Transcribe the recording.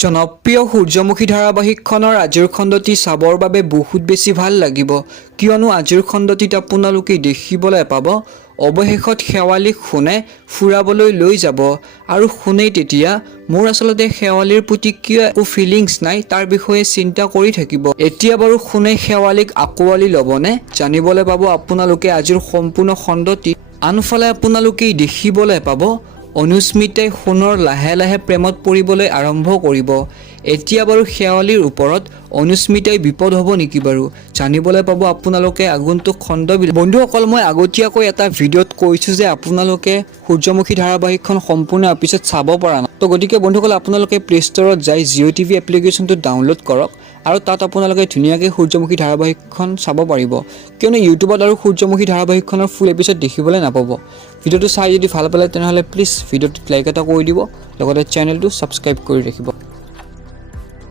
জনপ্ৰিয় সূৰ্যমুখী ধাৰাবাহিকখনৰ আজিৰ খণ্ডটি চাবৰ বাবে বহুত বেছি ভাল লাগিব কিয়নো আজিৰ খণ্ডটিত আপোনালোকে দেখিবলৈ পাব অৱশেষত শেৱালীক শুনে ফুৰাবলৈ লৈ যাব আৰু শুনেই তেতিয়া মোৰ আসলতে শেৱালীৰ প্ৰতি কিয় একো ফিলিংছ নাই তাৰ বিষয়ে চিন্তা কৰি থাকিব এতিয়া বাৰু শুনে শেৱালীক আকোৱালি ল'বনে জানিবলৈ পাব আপোনালোকে আজিৰ সম্পূৰ্ণ খণ্ডটি আনফালে আপোনালোকে দেখিবলৈ পাব অনুস্মিতাই সোণৰ লাহে লাহে প্ৰেমত পৰিবলৈ আৰম্ভ কৰিব এতিয়া বাৰু শেৱালীৰ ওপৰত অনুস্মিতাই বিপদ হ'ব নেকি বাৰু জানিবলৈ পাব আপোনালোকে আগন্তুক খণ্ড বন্ধুসকল মই আগতীয়াকৈ এটা ভিডিঅ'ত কৈছোঁ যে আপোনালোকে সূৰ্যমুখী ধাৰাবাহিকখন সম্পূৰ্ণ এপিছড চাব পৰা নাই তো গতিকে বন্ধুসকল আপোনালোকে প্লে ষ্টৰত যাই জিঅ' টিভি এপ্লিকেশ্যনটো ডাউনলোড কৰক আৰু তাত আপোনালোকে ধুনীয়াকৈ সূৰ্যমুখী ধাৰাবাহিকখন চাব পাৰিব কিয়নো ইউটিউবত আৰু সূৰ্যমুখী ধাৰাবাহিকখনৰ ফুল এপিছড দেখিবলৈ নাপাব ভিডিঅ'টো চাই যদি ভাল পালে তেনেহ'লে প্লিজ ভিডিঅ'টোত লাইক এটা কৰি দিব লগতে চেনেলটো ছাবস্ক্ৰাইব কৰি ৰাখিব